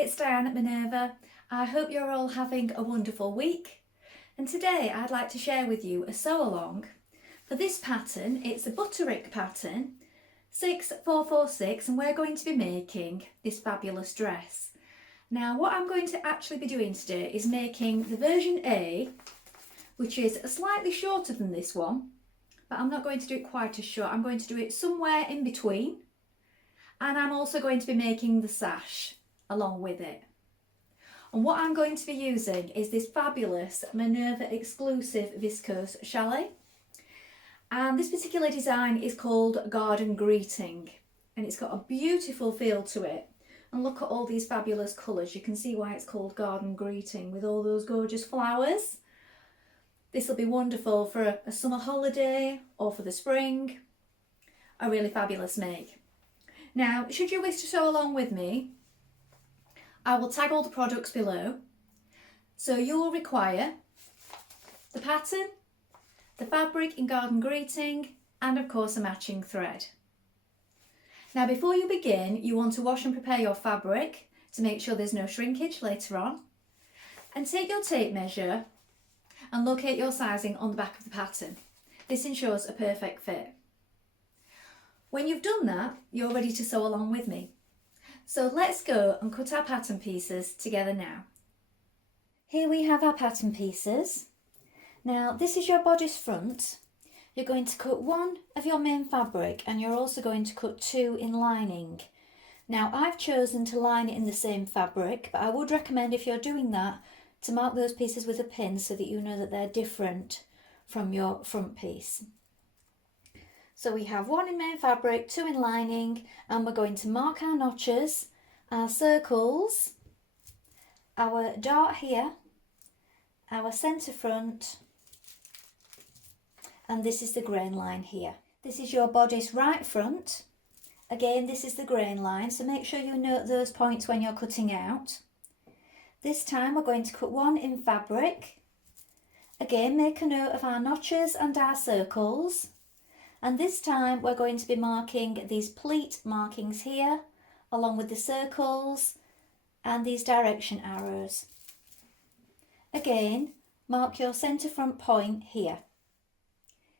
it's Dianne at Minerva. I hope you're all having a wonderful week. And today I'd like to share with you a sew along. For this pattern, it's a Butterick pattern, 6446, and we're going to be making this fabulous dress. Now what I'm going to actually be doing today is making the version A, which is slightly shorter than this one, but I'm not going to do it quite as short. I'm going to do it somewhere in between. And I'm also going to be making the sash along with it. And what I'm going to be using is this fabulous Minerva exclusive viscose chalet. And this particular design is called Garden Greeting. And it's got a beautiful feel to it. And look at all these fabulous colours. You can see why it's called Garden Greeting with all those gorgeous flowers. This will be wonderful for a summer holiday or for the spring. A really fabulous make. Now, should you wish to sew along with me, I will tag all the products below. So you will require the pattern, the fabric in Garden Greeting, and of course a matching thread. Now before you begin, you want to wash and prepare your fabric to make sure there's no shrinkage later on. And take your tape measure and locate your sizing on the back of the pattern. This ensures a perfect fit. When you've done that, you're ready to sew along with me. So let's go and cut our pattern pieces together now. Here we have our pattern pieces. Now this is your bodice front. You're going to cut one of your main fabric and you're also going to cut two in lining. Now I've chosen to line it in the same fabric, but I would recommend if you're doing that to mark those pieces with a pin so that you know that they're different from your front piece. So we have one in main fabric, two in lining, and we're going to mark our notches, our circles, our dart here, our centre front, and this is the grain line here. This is your bodice right front. Again, this is the grain line, so make sure you note those points when you're cutting out. This time we're going to cut one in fabric. Again, make a note of our notches and our circles. And this time we're going to be marking these pleat markings here, along with the circles and these direction arrows. Again, mark your centre front point here.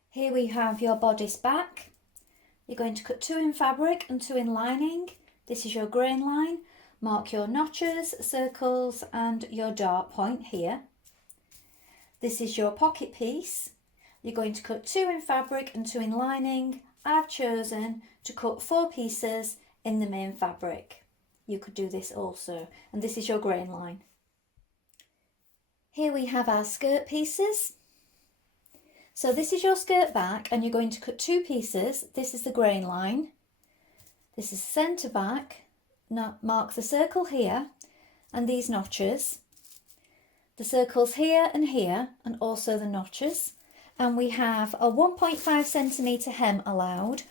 Here we have your bodice back. You're going to cut two in fabric and two in lining. This is your grain line. Mark your notches, circles and your dart point here. This is your pocket piece. You're going to cut two in fabric and two in lining. I've chosen to cut 4 pieces in the main fabric. You could do this also, and this is your grain line. Here we have our skirt pieces. So this is your skirt back and you're going to cut 2 pieces. This is the grain line. This is centre back. Now mark the circle here and these notches. The circles here, and also the notches. And we have a 1.5 centimetre hem allowed.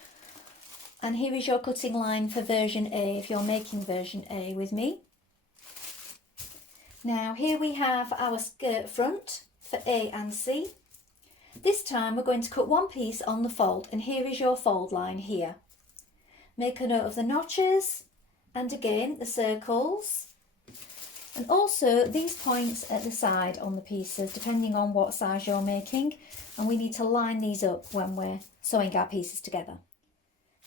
And here is your cutting line for version A if you're making version A with me. Now here we have our skirt front for A and C. This time we're going to cut one piece on the fold, and here is your fold line here. Make a note of the notches and again the circles. And also these points at the side on the pieces, depending on what size you're making. And we need to line these up when we're sewing our pieces together.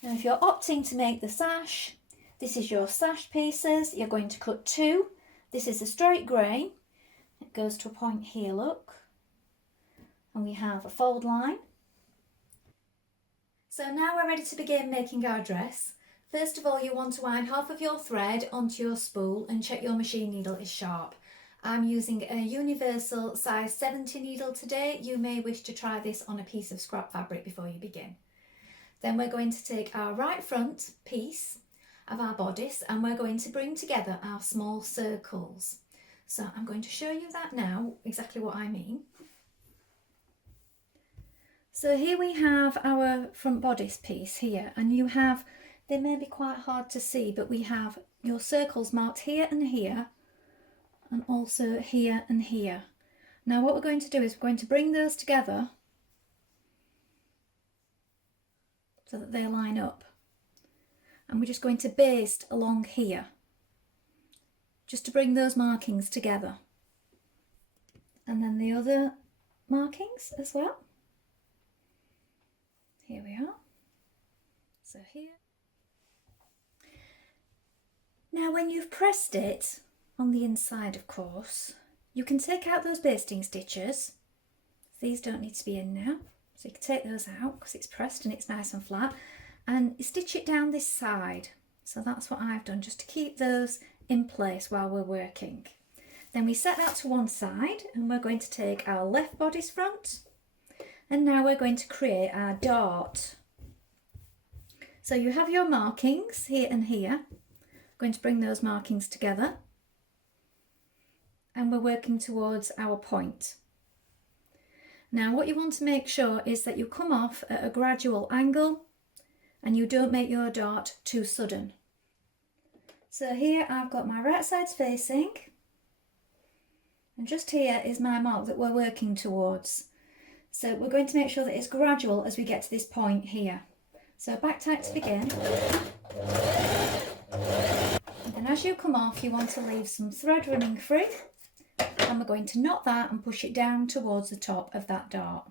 Now if you're opting to make the sash, this is your sash pieces. You're going to cut 2. This is a straight grain. It goes to a point here, look. And we have a fold line. So now we're ready to begin making our dress. First of all, you want to wind half of your thread onto your spool and check your machine needle is sharp. I'm using a universal size 70 needle today. You may wish to try this on a piece of scrap fabric before you begin. Then we're going to take our right front piece of our bodice and we're going to bring together our small circles. So I'm going to show you that now, exactly what I mean. So here we have our front bodice piece here, and you have, they may be quite hard to see, but we have your circles marked here and also here and here. Now what we're going to do is we're going to bring those together so that they line up. And we're just going to baste along here, just to bring those markings together. And then the other markings as well. Here we are. So here. Now when you've pressed it on the inside, of course, you can take out those basting stitches. These don't need to be in now. So you can take those out because it's pressed and it's nice and flat. And you stitch it down this side. So that's what I've done, just to keep those in place while we're working. Then we set that to one side and we're going to take our left bodice front. And now we're going to create our dart. So you have your markings here and here. I'm going to bring those markings together. And we're working towards our point. Now what you want to make sure is that you come off at a gradual angle and you don't make your dart too sudden. So here I've got my right sides facing, and just here is my mark that we're working towards. So we're going to make sure that it's gradual as we get to this point here. So back tight to begin. And then as you come off, you want to leave some thread running free. And we're going to knot that and push it down towards the top of that dart.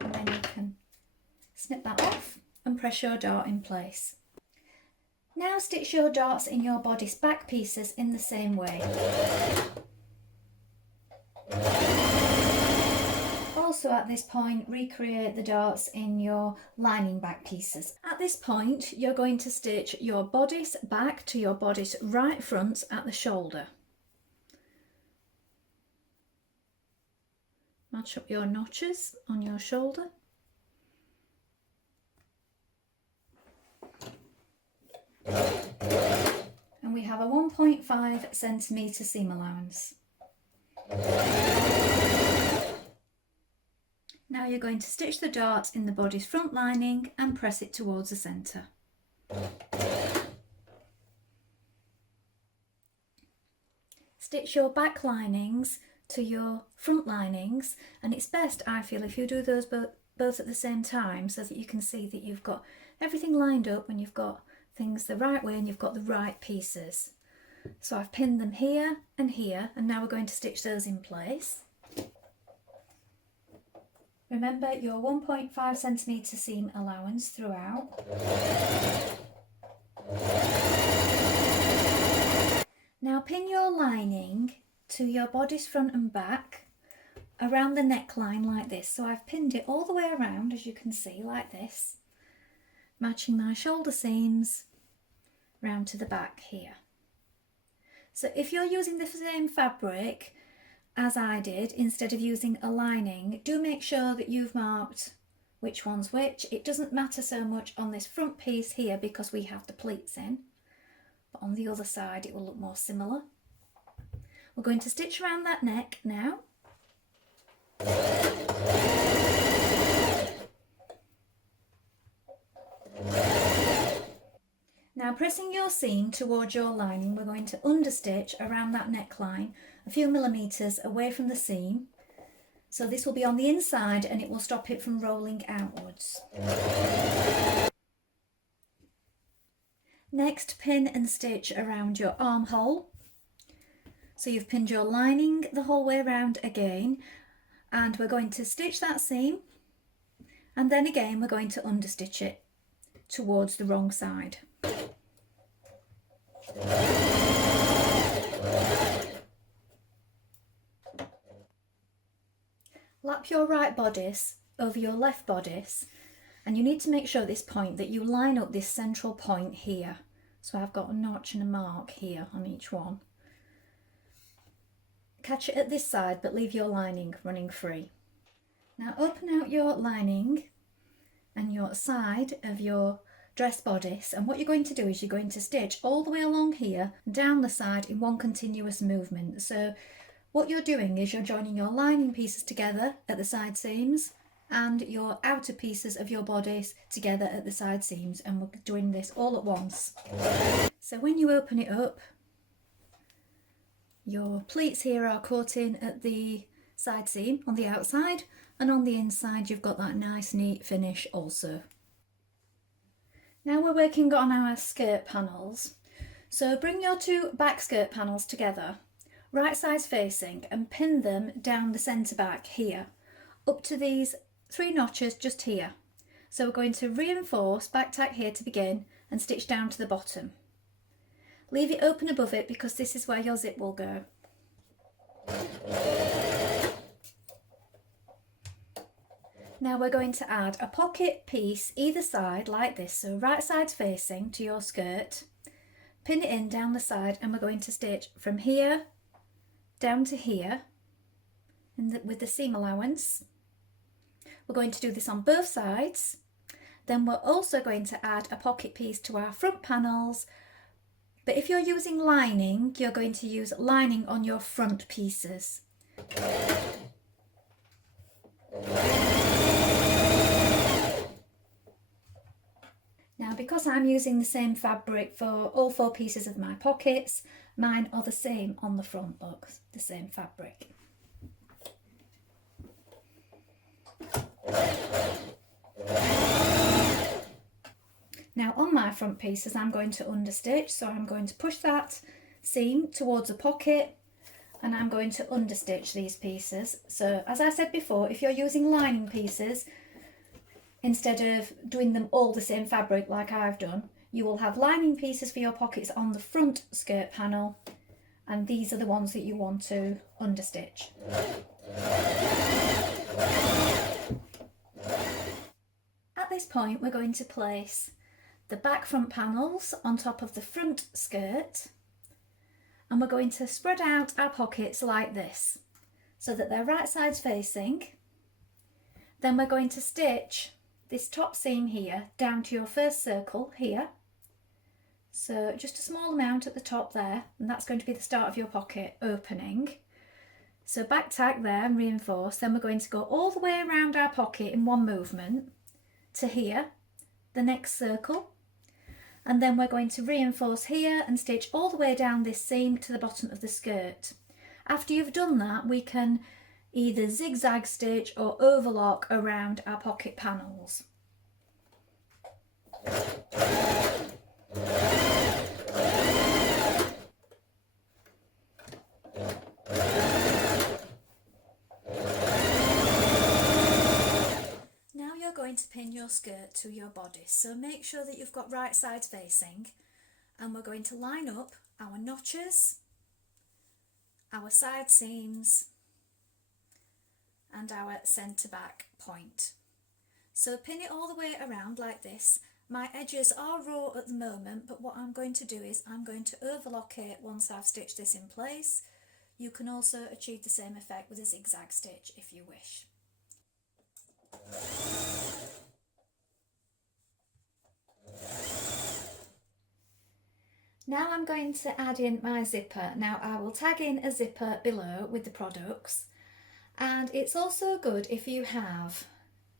And then you can snip that off and press your dart in place. Now stitch your darts in your bodice back pieces in the same way. Also at this point, recreate the darts in your lining back pieces. At this point, you're going to stitch your bodice back to your bodice right front at the shoulder. Match up your notches on your shoulder. And we have a 1.5 centimetre seam allowance. Now you're going to stitch the dart in the bodice front lining and press it towards the centre. Stitch your back linings to your front linings, and it's best, I feel, if you do those both at the same time so that you can see that you've got everything lined up and you've got things the right way and you've got the right pieces. So I've pinned them here, and now we're going to stitch those in place. Remember your 1.5 centimetre seam allowance throughout. Now pin your lining to your bodice front and back around the neckline like this. So I've pinned it all the way around, as you can see, like this, matching my shoulder seams round to the back here. So if you're using the same fabric as I did, instead of using a lining, do make sure that you've marked which one's which. It doesn't matter so much on this front piece here because we have the pleats in, but on the other side it will look more similar. We're going to stitch around that neck now. Now pressing your seam towards your lining, we're going to understitch around that neckline a few millimetres away from the seam. So this will be on the inside and it will stop it from rolling outwards. Next, pin and stitch around your armhole. So you've pinned your lining the whole way around again, and we're going to stitch that seam, and then again we're going to understitch it towards the wrong side. Lap your right bodice over your left bodice, and you need to make sure at this point that you line up this central point here. So I've got a notch and a mark here on each one. Catch it at this side but leave your lining running free. Now open out your lining and your side of your dress bodice, and what you're going to do is you're going to stitch all the way along here down the side in one continuous movement. So what you're doing is you're joining your lining pieces together at the side seams and your outer pieces of your bodice together at the side seams, and we're doing this all at once. So when you open it up, your pleats here are caught in at the side seam on the outside, and on the inside you've got that nice neat finish also. Now we're working on our skirt panels. So bring your two back skirt panels together, right sides facing, and pin them down the centre back here, up to these 3 notches just here. So we're going to reinforce, back tack here to begin, and stitch down to the bottom. Leave it open above it because this is where your zip will go. Now we're going to add a pocket piece either side like this, so right sides facing to your skirt, pin it in down the side, and we're going to stitch from here down to here with the seam allowance. We're going to do this on both sides. Then we're also going to add a pocket piece to our front panels, but if you're using lining, you're going to use lining on your front pieces. Now, because I'm using the same fabric for all 4 pieces of my pockets, mine are the same on the front, look, the same fabric. Now on my front pieces I'm going to understitch, so I'm going to push that seam towards a pocket and I'm going to understitch these pieces. So as I said before, if you're using lining pieces, instead of doing them all the same fabric like I've done, you will have lining pieces for your pockets on the front skirt panel, and these are the ones that you want to understitch. At this point we're going to place the back front panels on top of the front skirt, and we're going to spread out our pockets like this so that they're right sides facing. Then we're going to stitch this top seam here down to your first circle here, so just a small amount at the top there, and that's going to be the start of your pocket opening. So back tack there and reinforce. Then we're going to go all the way around our pocket in one movement to here, the next circle, and then we're going to reinforce here and stitch all the way down this seam to the bottom of the skirt. After you've done that, we can either zigzag stitch or overlock around our pocket panels. Now you're going to pin your skirt to your bodice, so make sure that you've got right sides facing, and we're going to line up our notches, our side seams and our centre back point. So pin it all the way around like this. My edges are raw at the moment, but what I'm going to do is I'm going to overlock it once I've stitched this in place. You can also achieve the same effect with a zigzag stitch if you wish. Now I'm going to add in my zipper. Now I will tag in a zipper below with the products, and it's also good if you have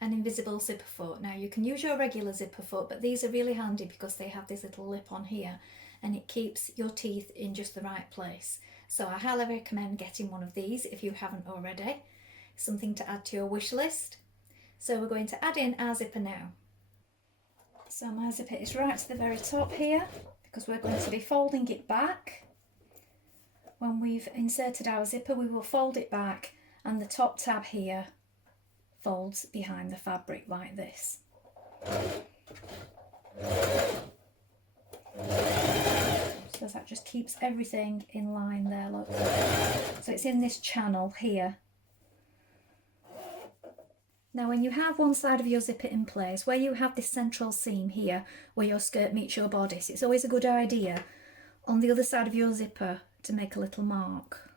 an invisible zipper foot. Now you can use your regular zipper foot, but these are really handy because they have this little lip on here and it keeps your teeth in just the right place. So I highly recommend getting one of these if you haven't already. Something to add to your wish list. So we're going to add in our zipper now. So my zipper is right to the very top here because we're going to be folding it back. When we've inserted our zipper, we will fold it back, and the top tab here folds behind the fabric like this. So that just keeps everything in line there, look. So it's in this channel here. Now when you have one side of your zipper in place, where you have this central seam here where your skirt meets your bodice, it's always a good idea on the other side of your zipper to make a little mark.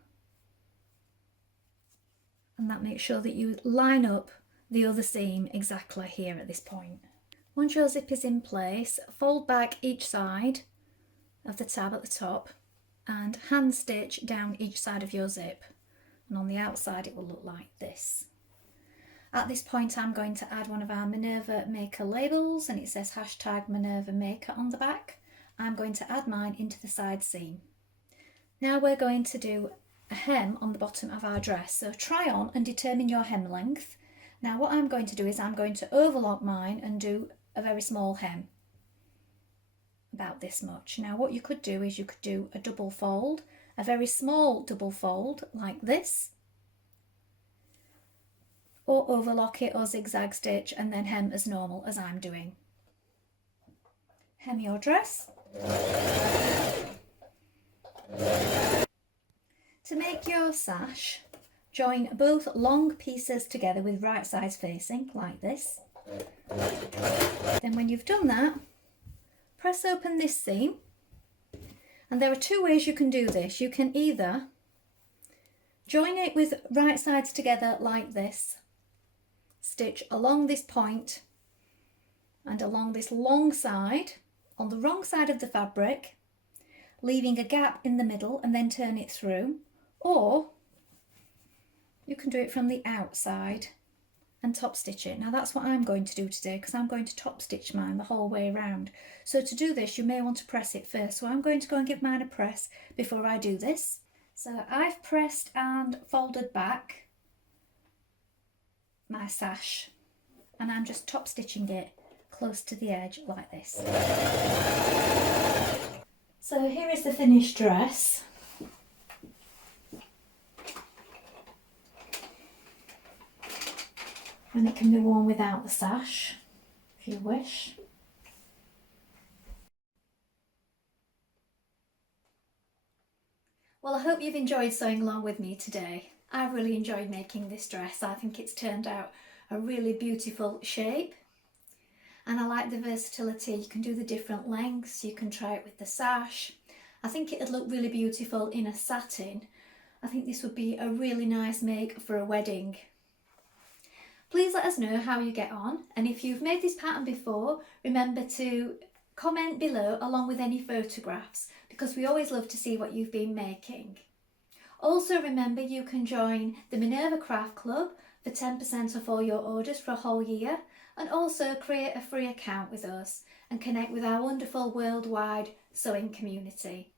And that makes sure that you line up the other seam exactly here at this point. Once your zip is in place, fold back each side of the tab at the top and hand stitch down each side of your zip, and on the outside it will look like this. At this point I'm going to add one of our Minerva maker labels, and it says hashtag Minerva maker on the back. I'm going to add mine into the side seam. Now we're going to do a hem on the bottom of our dress, so try on and determine your hem length. Now what I'm going to do is I'm going to overlock mine and do a very small hem. about this much. Now what you could do is you could do a double fold, a very small double fold like this, or overlock it or zigzag stitch and then hem as normal as I'm doing. Hem your dress. To make your sash, join both long pieces together with right sides facing like this. Then when you've done that, press open this seam, and there are two ways you can do this. You can either join it with right sides together like this, stitch along this point and along this long side on the wrong side of the fabric, leaving a gap in the middle, and then turn it through, or you can do it from the outside and top stitch it. Now that's what I'm going to do today, because I'm going to top stitch mine the whole way around. So to do this you may want to press it first, so I'm going to go and give mine a press before I do this. So I've pressed and folded back my sash, and I'm just top stitching it close to the edge like this. So here is the finished dress. And it can be worn without the sash if you wish. Well, I hope you've enjoyed sewing along with me today. I've really enjoyed making this dress. I think it's turned out a really beautiful shape, and I like the versatility. You can do the different lengths, you can try it with the sash. I think it'd look really beautiful in a satin. I think this would be a really nice make for a wedding. Please let us know how you get on, and if you've made this pattern before, remember to comment below along with any photographs, because we always love to see what you've been making. Also remember you can join the Minerva Craft Club for 10% off all your orders for a whole year, and also create a free account with us and connect with our wonderful worldwide sewing community.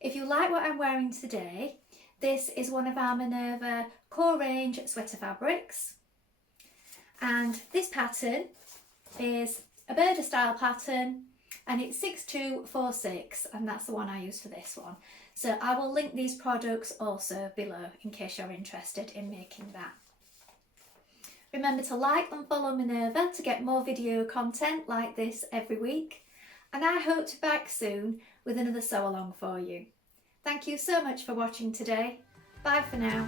If you like what I'm wearing today, this is one of our Minerva core range sweater fabrics, and this pattern is a Berda style pattern, and it's 6246, and that's the one I use for this one. So I will link these products also below in case you're interested in making that. Remember to like and follow Minerva to get more video content like this every week, and I hope to be back soon with another sew along for you. Thank you so much for watching today. Bye for now.